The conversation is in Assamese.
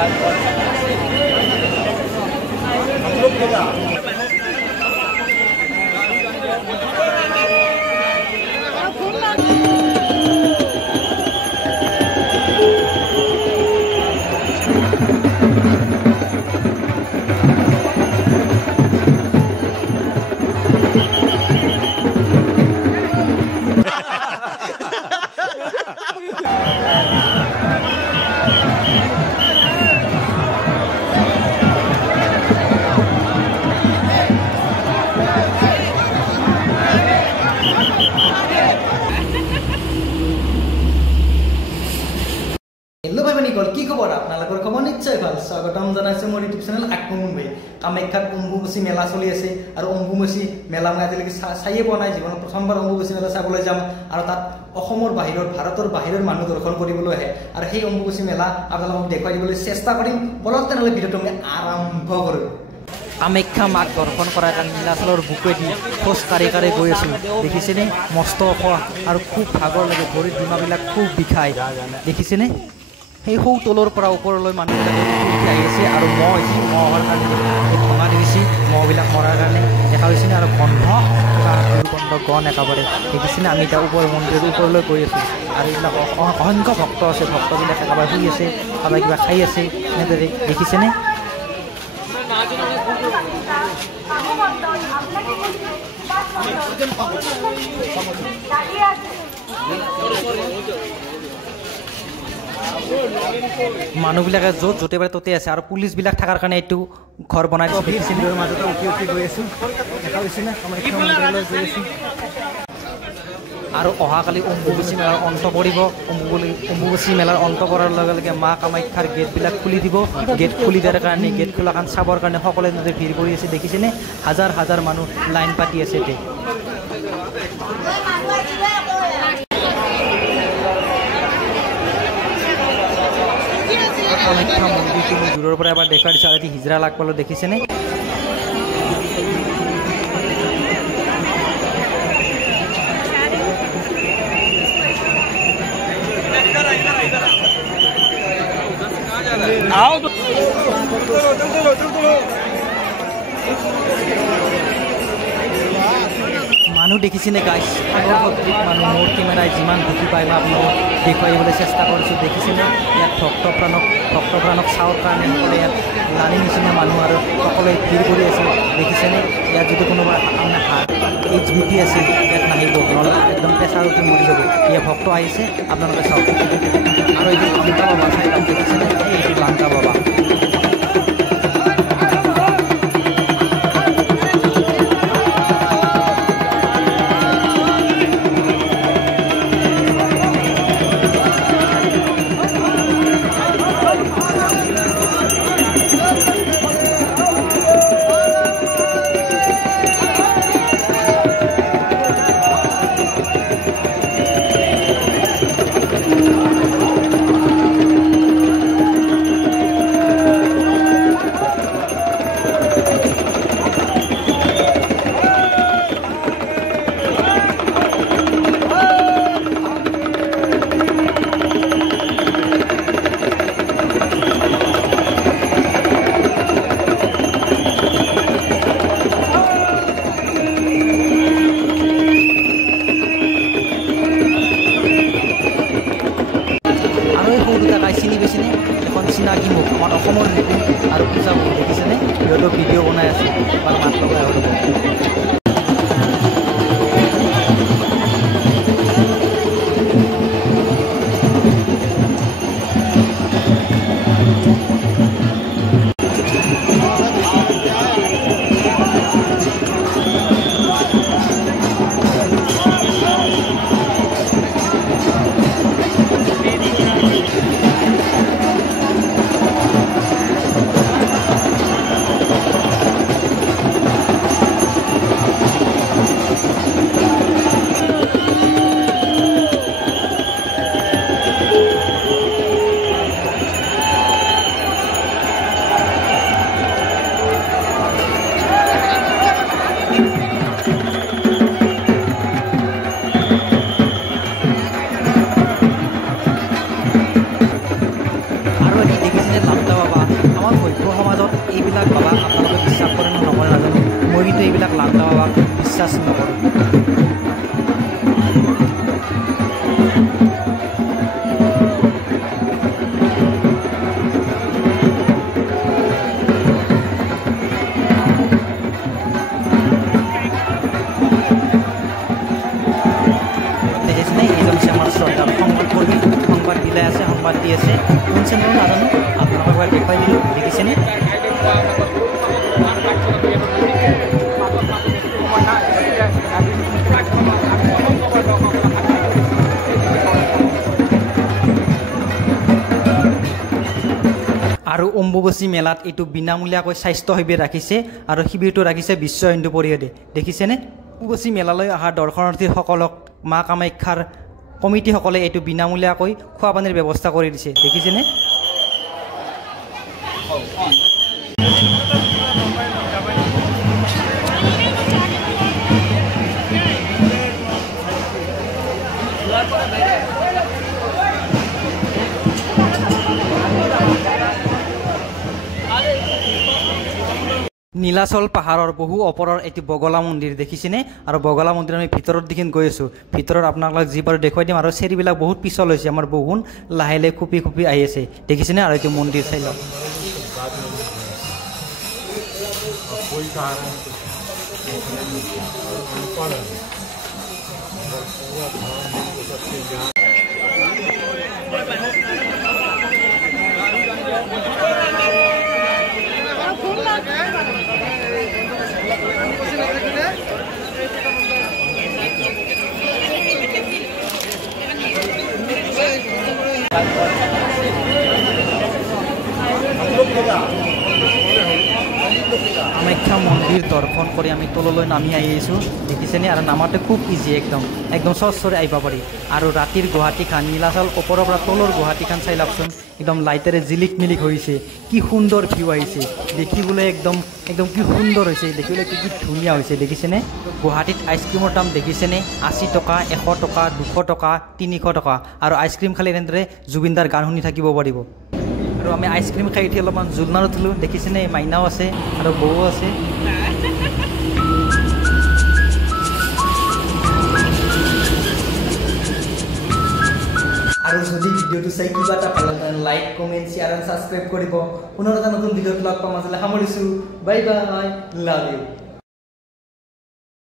Hello ভাই মানিকল কি খবৰ আপোনালোকৰ খবৰ নিশ্চয় ভাল স্বাগতম জনাইছো মোৰ ইউটিউব চেনেল আকমুন ভাই কামাখ্যাত অম্বুবাচী মেলা চলি আছে আৰু অম্বুবাচী মেলা মই আজিলৈকে চাইয়ে পোৱা নাই জীৱনত প্ৰথমবাৰ অম্বুবাচী মেলা চাবলৈ যাম আৰু তাত অসমৰ বাহিৰৰ ভাৰতৰ বাহিৰৰ মানুহ দৰ্শন কৰিবলৈ আহে আৰু সেই অম্বুবাচী মেলা আপোনালোকক দেখুৱাই দিবলৈ চেষ্টা কৰিম বলক তেনেহ'লে ভিডিঅ'টো আমি আৰম্ভ কৰোঁ কামাখ্যা মাক দৰ্শন কৰাৰ কাৰণে নীলাচলৰ বুকুৱেদি খোজ কাঢ়ি গৈ আছোঁ দেখিছেনে মস্ত ওখ আৰু খুব ভাগৰ লাগে ভৰিৰ ডিমাবিলাক খুব বিষায় দেখিছেনে সেই সৌ তলৰ পৰা ওপৰলৈ মানুহবিলাকে উঠি আহি আছে আৰু মহ হোৱাৰ কাৰণে এই ভঙা দিছে মহবিলাক মৰাৰ কাৰণে দেখা হৈছেনে আৰু গন্ধ গণ একেবাৰে দেখিছেনে আমি এতিয়া ওপৰ মন্দিৰৰ ওপৰলৈ গৈ আছোঁ আৰু এইবিলাক অসংখ্য ভক্ত আছে ভক্তবিলাক একেবাৰে শুই আছে কাৰোবাৰ কিবা খাই আছে এনেদৰে দেখিছেনে মানুহবিলাকে য'ত য'তে পাৰে ত'তে আছে আৰু পুলিচবিলাক থকাৰ কাৰণে এইটো ঘৰ বনাই দিছে চিন্দিৰৰ মাজতে উঠি গৈ আছোঁ দেখা হৈছেনে কামাখ্যা মন্দিৰলৈ গৈ আছোঁ আৰু অহাকালি অম্বুবাচী মেলাৰ অন্ত পৰিব অম্বুবাচী মেলাৰ অন্ত পৰাৰ লগে লগে মা কামাখ্যাৰ গেটবিলাক খুলি দিব গেট খুলি দিয়াৰ কাৰণে গেট খোলা কাৰণ চাবৰ কাৰণে সকলোৱে তাতে ভিৰ কৰি আছে দেখিছেনে হাজাৰ হাজাৰ মানুহ লাইন পাতি আছে ইয়াতে কামাখ্যা মন্দিৰটো মই দূৰৰ পৰা এবাৰ দেখুৱাই দিছোঁ আৰু এটি হিজৰা লাগ পালোঁ দেখিছেনে মানুহ দেখিছেনে গাইছ আগৰ ভক্তিত মানুহ মোৰ কেমেৰাই যিমান ঢুকি পায় মই আপোনালোকক দেখুৱাইবলৈ চেষ্টা কৰিছোঁ দেখিছেনে ইয়াত ভক্তপ্ৰাণক চাবৰ কাৰণে সকলোৱে ইয়াত লানি নিচিনা মানুহ আৰু সকলোৱে ভিৰ কৰি আছে দেখিছেনে ইয়াত যদি কোনোবা আপোনাৰ HBP আছে ইয়াত নাহিব নহ'লে একদম প্ৰেছাৰ উঠি মৰি যাব ইয়াত ভক্ত আহিছে আপোনালোকে চাওক আৰু এইটো লাংকা বাবা চাই দেখিছেনে এইটো লাংকা বাবা চিনি পাইছেনে এখন চিনাকি মুখ আমাৰ অসমৰ মুখ আৰু পূজা মুখ দেখিছেনে সিহঁতৰ ভিডিঅ' বনাই আছে বা মাত লগাই হ'ব আমাৰ সভ্য সমাজত এইবিলাক বাবা আপোনালোকে বিশ্বাস কৰে নে নকৰে নাজানো মই কিন্তু এইবিলাক লাংটা বাবাক বিশ্বাস নকৰোঁ সংবাদ দি আছে শুনছেন নাজানো আপোনালোকক দেখুৱাই দিলোঁ দেখিছেনে আৰু অম্বুবাচী মেলাত এইটো বিনামূলীয়াকৈ স্বাস্থ্য শিবিৰ ৰাখিছে আৰু শিবিৰটো ৰাখিছে বিশ্ব হিন্দু পৰিষদে দেখিছেনে অম্বুবাচী মেলালৈ অহা দৰ্শনাৰ্থীসকলক মা কামাখ্যাৰ কমিটিসকলে এইটো বিনামূলীয়াকৈ খোৱা পানীৰ ব্যৱস্থা কৰি দিছে দেখিছেনে নীলাচল পাহাৰৰ বহু ওপৰৰ এটি বগলা মন্দিৰ দেখিছেনে আৰু বগলা মন্দিৰ আমি ভিতৰৰ দিশে গৈ আছোঁ ভিতৰত আপোনালোকক যি পাৰোঁ দেখুৱাই দিম আৰু চেৰিবিলাক বহুত পিছল হৈছে আমাৰ বহুন লাহে লাহে খুপি খুপি আহি আছে দেখিছেনে আৰু এইটো মন্দিৰ চাই লওক কামাখ্যা মন্দিৰ দৰ্শন কৰি আমি তললৈ নামি আহিছোঁ দেখিছেনে আৰু নামাতে খুব ইজি একদম সহজৰে আহিব পাৰি আৰু ৰাতিৰ গুৱাহাটীখন নীলাচল ওপৰৰ পৰা তলৰ গুৱাহাটীখন চাই লওকচোন একদম লাইটেৰে জিলিক মিলিক হৈছে কি সুন্দৰ ভিউ আহিছে দেখিবলৈ একদম কি সুন্দৰ হৈছে দেখিবলৈ কি ধুনীয়া হৈছে দেখিছেনে গুৱাহাটীত আইচক্ৰীমৰ দাম দেখিছেনে 80 টকা 100 টকা 200 টকা 300 টকা আৰু আইচক্ৰীম খালে এনেদৰে জুবিনদাৰ গান শুনি থাকিব পাৰিব আৰু আমি আইচক্ৰীম খাই উঠি অলপমান জুলনাত উঠিলোঁ দেখিছেনে মাইনাও আছে আৰু বৌ আছে আৰু যদি ভিডিঅ'টো চাই কিবা এটা ভাল লাগে লাইক কমেণ্ট শ্বেয়াৰ আৰু ছাবস্ক্ৰাইব কৰিব পুনৰ এটা নতুন ভিডিঅ'ত লগ পাম আজিলৈ সামৰিছোঁ বাই বাই লাভ ইউ